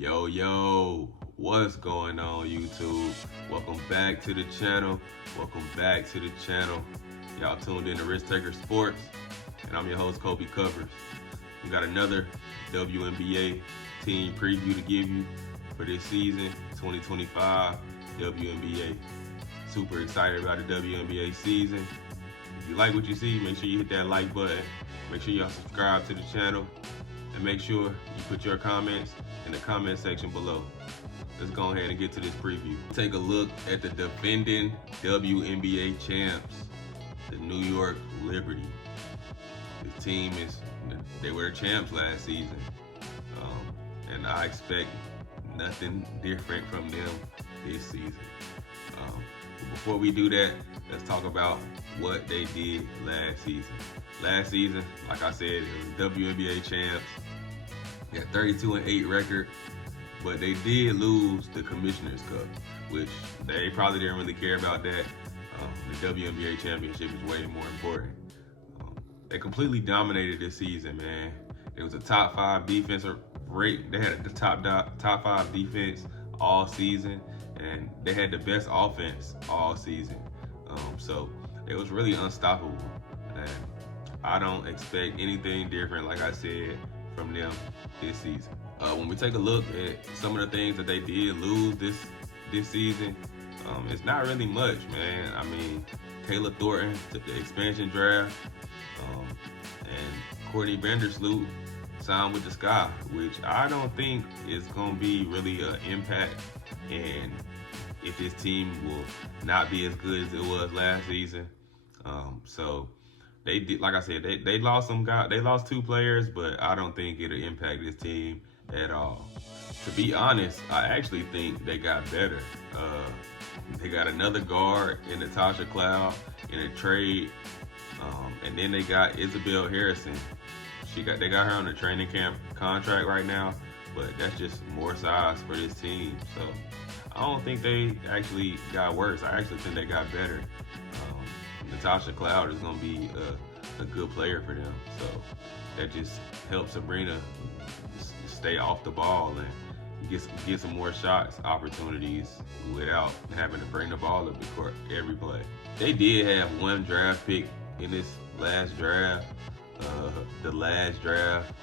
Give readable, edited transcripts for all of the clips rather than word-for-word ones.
Yo, what's going on YouTube? Welcome back to the channel. Y'all tuned in to Risk Taker Sports, and I'm your host, Colby Covers. We got another WNBA team preview to give you for this season, 2025 WNBA. Super excited about the WNBA season. If you like what you see, make sure you hit that like button. Make sure y'all subscribe to the channel, and make sure you put your comments in the comment section below. Let's go ahead and get to this preview. Take a look at the defending WNBA champs, the New York Liberty. This team they were champs last season, and I expect nothing different from them this season. But before we do that, let's talk about what they did last season. Last season, like I said, it was WNBA champs. They had 32-8 record, but they did lose the Commissioner's Cup, which they probably didn't really care about that. The WNBA championship is way more important. They completely dominated this season, man. It was a top 5 defensive rate. They had the top 5 defense all season, and they had the best offense all season. So it was really unstoppable. And I don't expect anything different, like I said, from them this season. When we take a look at some of the things that they did lose this season, it's not really much, man. I mean, Kayla Thornton took the expansion draft, and Courtney Vandersloot signed with the Sky, which I don't think is going to be really an impact, and if this team will not be as good as it was last season. So they did, like I said, they lost some guys. They lost 2 players, but I don't think it'll impact this team at all. To be honest, I actually think they got better. They got another guard in Natasha Cloud in a trade, and then they got Isabel Harrison. They got her on a training camp contract right now, but that's just more size for this team. So I don't think they actually got worse. I actually think they got better. Natasha Cloud is going to be a good player for them. So that just helps Sabrina stay off the ball and get some more shots opportunities without having to bring the ball up the court every play. They did have 1 draft pick in this last draft. The last draft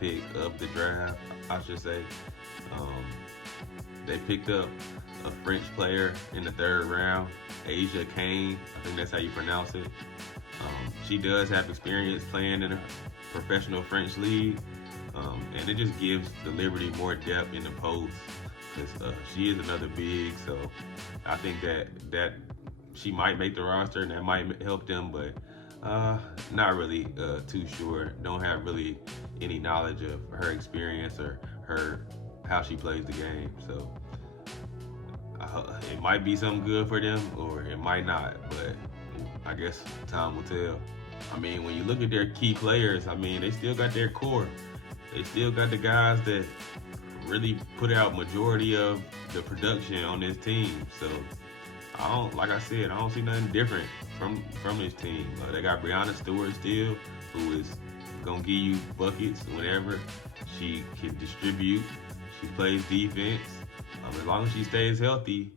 pick of the draft, I should say. They picked up a French player in the 3rd round, Asia Kane. I think that's how you pronounce it. She does have experience playing in a professional French league, and it just gives the Liberty more depth in the post, because she is another big. So I think that she might make the roster, and that might help them, but not really too sure. Don't have really any knowledge of her experience or how she plays the game. So it might be something good for them, or it might not, but I guess time will tell. I mean, when you look at their key players, I mean, they still got their core. They still got the guys that really put out majority of the production on this team. So like I said, I don't see nothing different from this team. They got Breanna Stewart still, who is gonna give you buckets whenever she can distribute. She plays defense. As long as she stays healthy,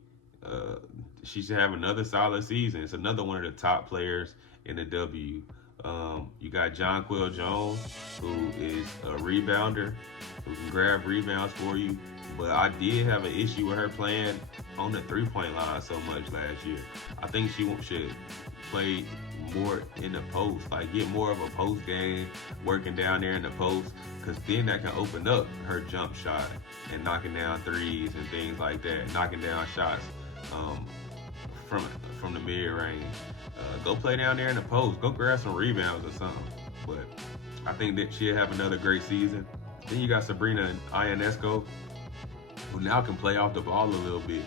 she should have another solid season. It's another one of the top players in the W. You got Jonquel Jones, who is a rebounder, who can grab rebounds for you. But I did have an issue with her playing on the 3-point line so much last year. I think she should play more in the post, like get more of a post game, working down there in the post, because then that can open up her jump shot and knocking down threes and things like that, knocking down shots from the mid range. Go play down there in the post. Go grab some rebounds or something. But I think that she'll have another great season. Then you got Sabrina Ionesco, who now can play off the ball a little bit.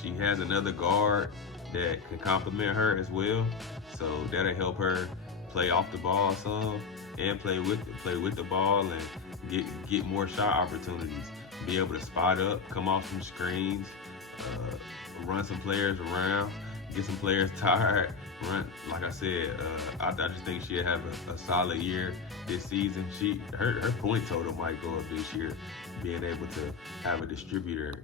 She has another guard that can complement her as well, so that'll help her play off the ball some and play with the ball and get more shot opportunities. Be able to spot up, come off some screens, run some players around, get some players tired. Run, like I said, I just think she'll have a solid year this season. Her point total might go up this year, being able to have a distributor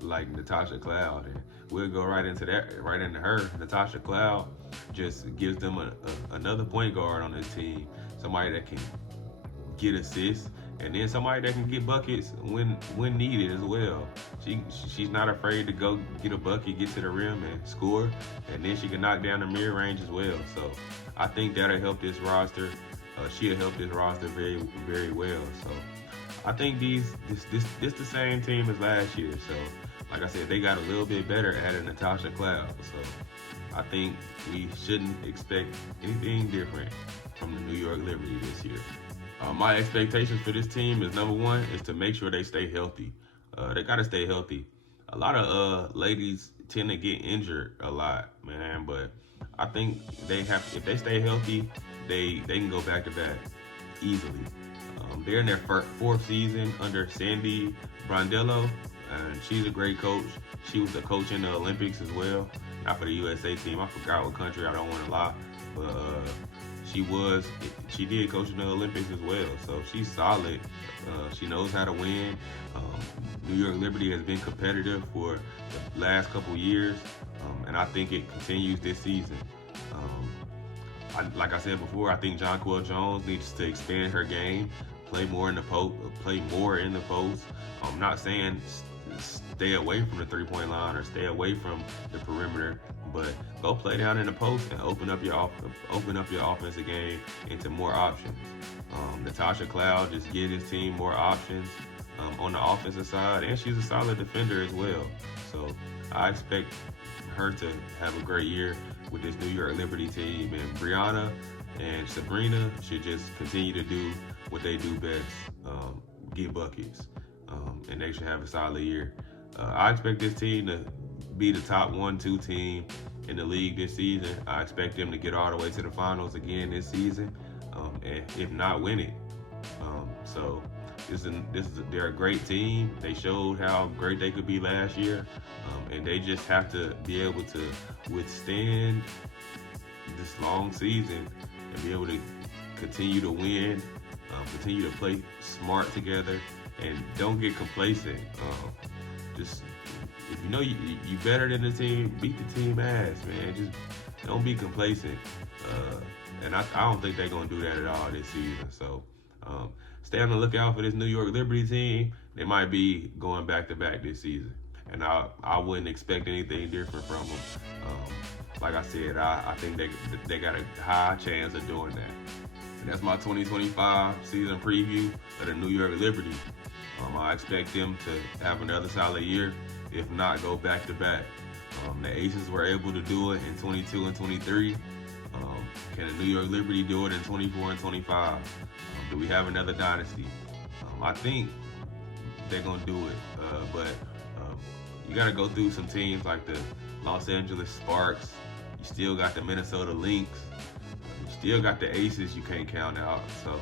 like Natasha Cloud, and we'll go right into that, right into her. Natasha Cloud just gives them another point guard on the team, somebody that can get assists, and then somebody that can get buckets when needed as well. She's not afraid to go get a bucket, get to the rim, and score, and then she can knock down the mid range as well. So I think that'll help this roster. She'll help this roster very, very well. So I think this the same team as last year. So like I said, they got a little bit better at Natasha Cloud. So I think we shouldn't expect anything different from the New York Liberty this year. My expectations for this team is, number one, is to make sure they stay healthy. They gotta stay healthy. A lot of ladies tend to get injured a lot, man. But I think if they stay healthy, they can go back to back easily. They're in their fourth season under Sandy Brondello, and she's a great coach. She was a coach in the Olympics as well, not for the USA team. I forgot what country. I don't want to lie, but she did coach in the Olympics as well. So she's solid. She knows how to win. New York Liberty has been competitive for the last couple years, and I think it continues this season. Like I said before, I think Jonquel Jones needs to expand her game, play more in the post. I'm not saying stay away from the three-point line or stay away from the perimeter, but go play down in the post and open up your offensive game into more options. Natasha Cloud just gives his team more options on the offensive side, and she's a solid defender as well. So I expect her to have a great year with this New York Liberty team, and Brianna and Sabrina should just continue to do what they do best, get buckets, and they should have a solid year. I expect this team to be the top 1-2 team in the league this season. I expect them to get all the way to the finals again this season, and if not, win it. So they're a great team. They showed how great they could be last year, and they just have to be able to withstand this long season and be able to continue to win, continue to play smart together, and don't get complacent. Just if you know you better than the team, beat the team ass, man. Just don't be complacent. And I don't think they're gonna do that at all this season. So stay on the lookout for this New York Liberty team. They might be going back to back this season, and I wouldn't expect anything different from them. Like I said, I think they got a high chance of doing that. And that's my 2025 season preview of the New York Liberty. I expect them to have another solid year, if not go back to back. The Aces were able to do it in 22 and 23. Can the New York Liberty do it in 24 and 25? Do we have another dynasty? I think they're gonna do it, but you gotta go through some teams like the Los Angeles Sparks. You still got the Minnesota Lynx. You still got the Aces you can't count out. So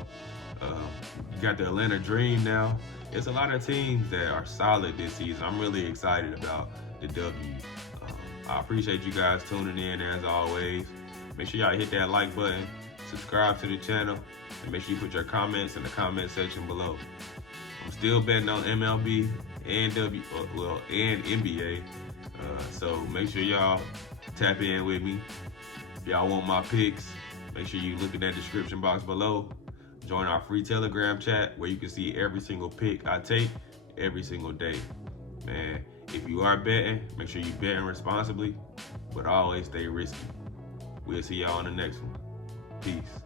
you got the Atlanta Dream now. It's a lot of teams that are solid this season. I'm really excited about the W. I appreciate you guys tuning in as always. Make sure y'all hit that like button, subscribe to the channel, and make sure you put your comments in the comment section below. I'm still betting on MLB and NBA, so make sure y'all tap in with me. If y'all want my picks, make sure you look in that description box below. Join our free Telegram chat where you can see every single pick I take every single day. Man, if you are betting, make sure you betting responsibly, but always stay risky. We'll see y'all on the next one. Peace.